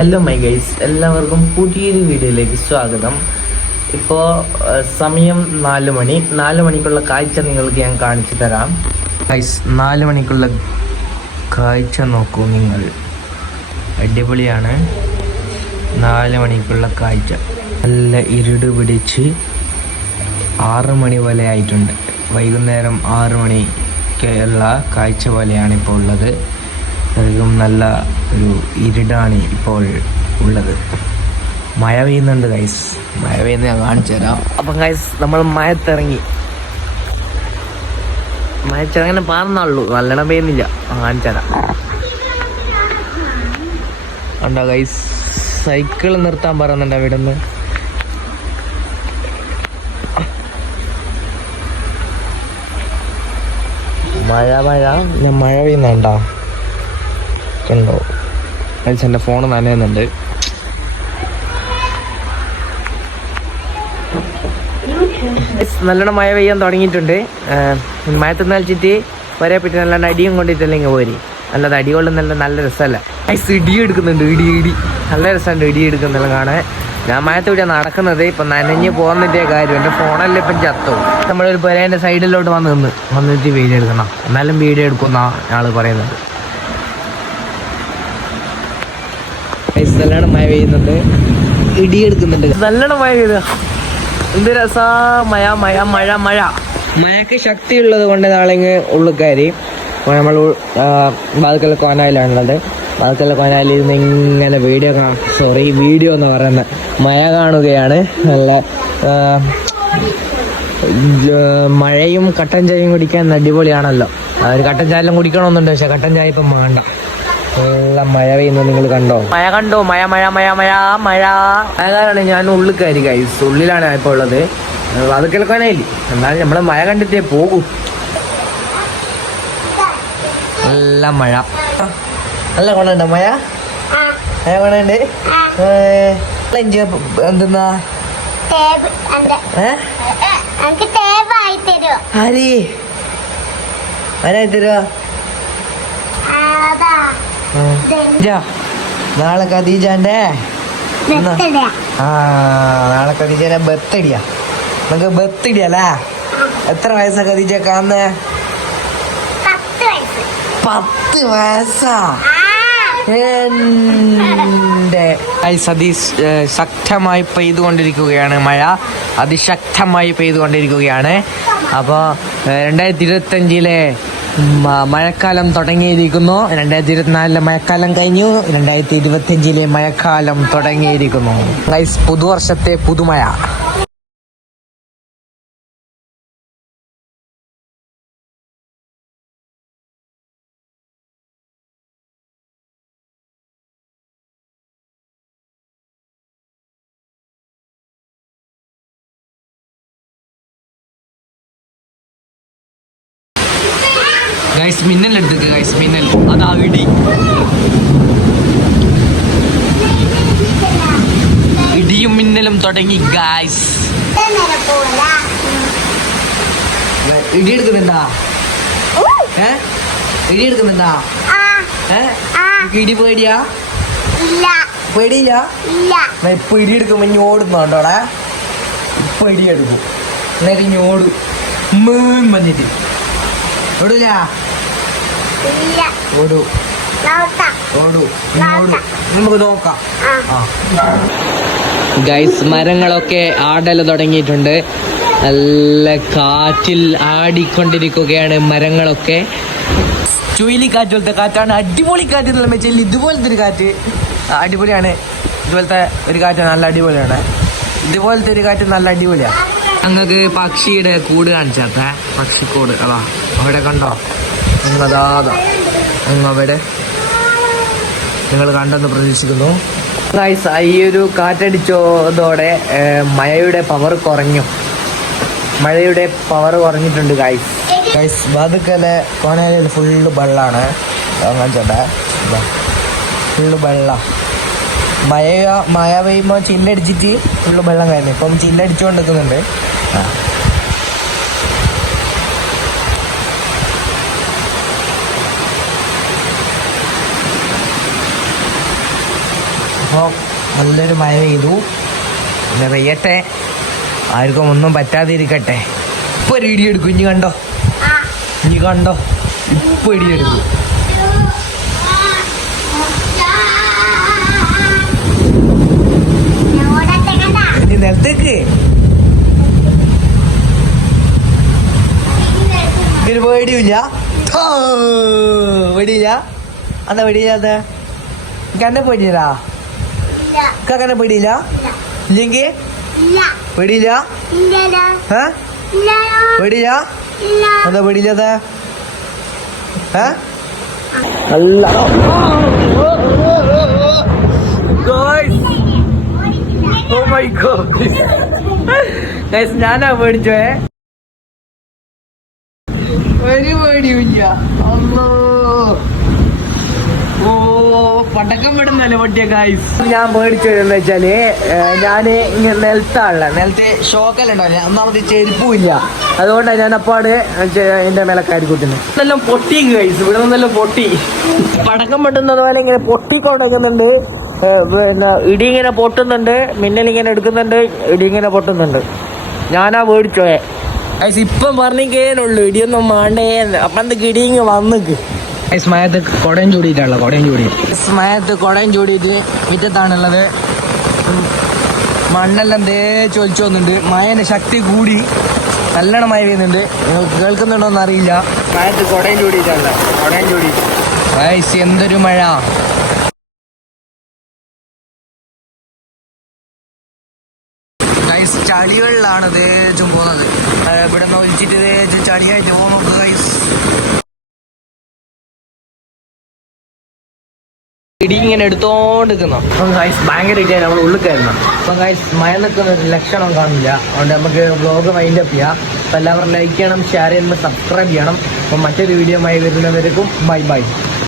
Hello my guys, എല്ലാവർക്കും പുതിയൊരു വീഡിയോയിലേക്ക് സ്വാഗതം. ഇപ്പോൾ സമയം 4 മണി. 4 മണിക്കുള്ള കാഴ്ച നിങ്ങൾക്ക് ഞാൻ കാണിച്ചു തരാം. ഗൈസ്, 4 മണിക്കുള്ള കാഴ്ച നോക്കൂ നിങ്ങൾ. അടിപൊളിയാണ് 4 മണിക്കുള്ള കാഴ്ച. നല്ല ഇരുട് പിടിച്ച് 6 മണി പോലെ ആയിട്ടുണ്ട്. വൈകുന്നേരം 6 മണിക്കുള്ള കാഴ്ച പോലെയാണ് ഇപ്പോൾ ഉള്ളത്. അധികം നല്ല ഒരു ഇരുടാണ് ഇപ്പോൾ ഉള്ളത്. മഴ പെയ്യുന്നുണ്ട് ഗൈസ്. മഴ പെയ്യുന്ന ഞാൻ കാണിച്ചു തരാം. അപ്പം ഗൈസ്, നമ്മൾ മഴത്തിറങ്ങി മഴച്ചിറങ്ങനെ പാർന്നുള്ളൂ, നല്ലോണം പെയ്യുന്നില്ല. കാണിച്ചു തരാം. ഉണ്ടോ ഗൈസ്, സൈക്കിൾ നിർത്താൻ പറയുന്നുണ്ട് അവിടെ നിന്ന്. മഴ പെയ്യുന്നുണ്ടോ? ഉണ്ടോ ഗൈസ്, എൻ്റെ ഫോൺ നനയുന്നുണ്ട്. നല്ലോണം മഴ പെയ്യാൻ തുടങ്ങിയിട്ടുണ്ട്. മഴത്ത് നലിച്ചിട്ട് വരെ പറ്റി നല്ലോണം അടിയും കൊണ്ടിട്ടല്ലേ ഇങ്ങനെ പോരി. നല്ലത് അടി കൊള്ളുന്നല്ല, നല്ല രസമല്ല ഗൈസ്. ഇടി എടുക്കുന്നുണ്ട്, ഇടി നല്ല രസമുണ്ട് ഇടി എടുക്കുന്നെല്ലാം കാണാൻ. ഞാൻ മഴത്ത് ഇവിടെ നടക്കുന്നത്. ഇപ്പം നനഞ്ഞ് പോകുന്നതിൻ്റെ കാര്യം, എൻ്റെ ഫോണെല്ലാം ഇപ്പം ചത്തു. നമ്മളൊരു പുരേൻ്റെ സൈഡിലോട്ട് വന്നിട്ട് വീഡിയോ എടുക്കണം. എന്നാലും വീഡിയോ എടുക്കുന്ന ആൾ പറയുന്നത്. നല്ലോണം മഴ പെയ്യുന്നുണ്ട്, ഇടിയെടുക്കുന്നുണ്ട്. നല്ലോണം മഴ പെയ്യുക, എന്ത് രസാ. മഴക്ക് ശക്തിയുള്ളത് കൊണ്ട് നാളെ ഉള്ളുകാരി നമ്മൾ ബാൽക്കൽ കോനായിലാണുള്ളത്. ബാൽക്കൽ കോനായിൽ നിന്ന് ഇങ്ങനെ വീഡിയോ എന്ന് പറയുന്നത് മഴ കാണുകയാണ്. നല്ല മഴയും കട്ടൻ ചായയും കുടിക്കാൻ അടിപൊളിയാണല്ലോ. ഒരു കട്ടൻ ചായ കുടിക്കണമെന്നുണ്ട്, പക്ഷെ കട്ടൻ ചായ ഇപ്പം വേണ്ട. നല്ല മഴ പെയ്യുന്നു, നിങ്ങൾ കണ്ടോ? മഴ കാരണം ഞാൻ ഉള്ളിൽ ഗൈസ്. ഉള്ളിലാണ് ഇപ്പോൾ ഉള്ളത്. അത് കേൾക്കാനായില്ലേ, എന്നാലും നമ്മള് മഴ കണ്ടിട്ടേ പോകൂ. നല്ല മഴ, നല്ല കൊണ്ടുണ്ട് മഴ കൊണ്ടുണ്ട്. എന്തെന്നാ ആരായി തരുവോ? നാളെ ഖദീജാന്റെ നാളെ ഖദീജന്റെ ബർത്ത്ഡേയാ. നമുക്ക് ബർത്ത്ഡേ അല്ലേ? എത്ര വയസ്സാ ഖദീജക്കാന്ന്? 10 വയസ്സാ. ശക്തമായി പെയ്തുകൊണ്ടിരിക്കുകയാണ് മഴ, അതിശക്തമായി പെയ്തുകൊണ്ടിരിക്കുകയാണ്. അപ്പോൾ 2025 മഴക്കാലം തുടങ്ങിയിരിക്കുന്നു. 2024 മഴക്കാലം കഴിഞ്ഞു, 2025 മഴക്കാലം തുടങ്ങിയിരിക്കുന്നു. പുതുവർഷത്തെ പുതുമഴ. ഗൈസ്, മിന്നലെടുത്തേക്ക് ഗൈസ്, മിന്നൽ. അതാ ഇടിയും മിന്നലും തുടങ്ങി ഗൈസ്. ഇടി എടുക്കുന്നുണ്ടാ? ഇടി എടുക്കുന്നുണ്ടാ? ഇടി പേടിയാ? പേടിയില്ല. ഇപ്പൊ ഇടി എടുക്കുമ്പോ ഇനി ഓടുന്നുണ്ടോടെ? ഇപ്പൊ ഇടി എടുക്കും, എന്നിട്ട് ഇനി ഓടും വന്നിട്ട്. ഓടൂല? ഓടൂ, നമുക്ക് നോക്കാം. ഗൈസ്, മരങ്ങളൊക്കെ ആടല് തുടങ്ങിയിട്ടുണ്ട്. നല്ല കാറ്റിൽ ആടിക്കൊണ്ടിരിക്കുകയാണ് മരങ്ങളൊക്കെ. ചുഴലിക്കാറ്റ് പോലത്തെ കാറ്റാണ്, അടിപൊളി കാറ്റ് എന്നുള്ള വെച്ചാൽ ഇതുപോലത്തെ ഒരു കാറ്റ് അടിപൊളിയാണ്. ഇതുപോലത്തെ ഒരു കാറ്റ് നല്ല അടിപൊളിയാണ്. ഇതുപോലത്തെ ഒരു കാറ്റ് നല്ല അടിപൊളിയാണ്. ഞങ്ങൾക്ക് പക്ഷിയുടെ കൂട് കാണിച്ചാത്ത പക്ഷിക്കൂട് അതാ അവിടെ കണ്ടോ? അതാ അവിടെ നിങ്ങൾ കണ്ടെന്ന് പ്രതീക്ഷിക്കുന്നു. ഗൈസ്, ഈ ഒരു കാറ്റടിച്ചതോടെ മഴയുടെ പവർ കുറഞ്ഞിട്ടുണ്ട് ഗൈസ്. വാതുക്കലെ കോനയിൽ ഫുള്ള് വെള്ളമാണ്. കാണിച്ചോട്ടെ, ഫുള്ള് വെള്ളം. മഴ പെയ്യുമ്പോൾ ചില്ലടിച്ചിട്ട് ഫുള്ള് വെള്ളം കയറുന്നു. ഇപ്പം ചില്ലടിച്ചുകൊണ്ട് നിൽക്കുന്നുണ്ട്. അപ്പോൾ നല്ലൊരു മഴ പെയ്തു. പിന്നെ പെയ്യട്ടെ, ആർക്കും ഒന്നും പറ്റാതിരിക്കട്ടെ. ഇപ്പൊ ഒരു ഇടി എടുക്കും. ഇനി കണ്ടോ, ഇപ്പൊ ഇടി എടുക്കും. ഇനി നിലത്തേക്ക് ഇതിന് പേടിയില്ല. വെടിയില്ല. എന്താ വെടിയില്ലാത്ത? എന്നെ പേടിയില്ല. കന്നെ പേടിയില്ല. ഇല്ലെങ്കിൽ പേടിയില്ല. പേടിയില്ല. എന്താ പേടിയില്ലാത്ത? ഞാനാ പേടിച്ചോയെ. ഒരു പേടിയില്ല. ഓ, പടക്കം വിടുന്നല്ലേ പൊട്ടിയ ഗൈസ്. ഞാൻ പേടിച്ചതെന്ന് വെച്ചാല്, ഞാന് ഇങ്ങനെ നിലത്തെ ഷോക്കെല്ലാം ഒന്നാമത് ചെരുപ്പും ഇല്ല. അതുകൊണ്ടാണ് ഞാൻ അപ്പാട് എന്റെ മേലെ കയറി കൂട്ടുന്നത്. ഇതെല്ലാം പൊട്ടി ഗൈസ്, ഇവിടെ നിന്നെല്ലാം പൊട്ടി. പടക്കം വിടുന്നത് പോലെ ഇങ്ങനെ പൊട്ടിക്കൊടുക്കുന്നുണ്ട്. പിന്നെ ഇടി ഇങ്ങനെ പൊട്ടുന്നുണ്ട്, മിന്നലിങ്ങനെ എടുക്കുന്നുണ്ട്, ഇടി ഇങ്ങനെ പൊട്ടുന്നുണ്ട്. ഞാനാ പേടിച്ചോയെ ഗൈസ്. ഇപ്പം പറഞ്ഞേക്കേനുള്ളൂ ഇടിയൊന്നും മാണ്ടേ. അപ്പം എന്തൊക്കെ ഇടി ഇങ്ങ് വന്നിക്ക്. മയത്ത് കുടയും ചൂടിയിട്ടാണല്ലോ, മയത്ത് കുടയും ചൂടിയിട്ട് മുറ്റത്താണുള്ളത്. മണ്ണെല്ലാം തേച്ചൊലിച്ചു വന്നിട്ടുണ്ട്. മഴേൻ്റെ ശക്തി കൂടി, നല്ലോണം മഴ പെയ്യുന്നുണ്ട്. കേൾക്കുന്നുണ്ടോന്ന് അറിയില്ല. മയത്ത് കുടയും ചൂടിയിട്ടാണല്ലോ, ഗൈസ് എന്തൊരു മഴ. ഗൈസ് ചളികളിലാണ് തേച്ചും പോകുന്നത്. ഇവിടെ നിന്ന് ഒലിച്ചിട്ട് തേച്ച് ചളിയായിട്ട് പോകുന്നു ഗൈസ്. ഇടി ഇങ്ങനെ എടുത്തോണ്ടിരിക്കുന്നു. അപ്പം ഗൈസ് ഭയങ്കരമായിട്ട് നമ്മൾ ഉള്ളിൽ കയറണം. അപ്പം ഗൈസ് മഴ നിൽക്കുന്ന ഒരു ലക്ഷണം കാണില്ല. അതുകൊണ്ട് നമുക്ക് വ്ളോഗ് വൈൻഡ് അപ്പ് ചെയ്യാം. അപ്പം എല്ലാവരും ലൈക്ക് ചെയ്യണം, ഷെയർ ചെയ്യണം, സബ്സ്ക്രൈബ് ചെയ്യണം. അപ്പം മറ്റൊരു വീഡിയോ ആയി വരുന്നവർക്കും ബൈ.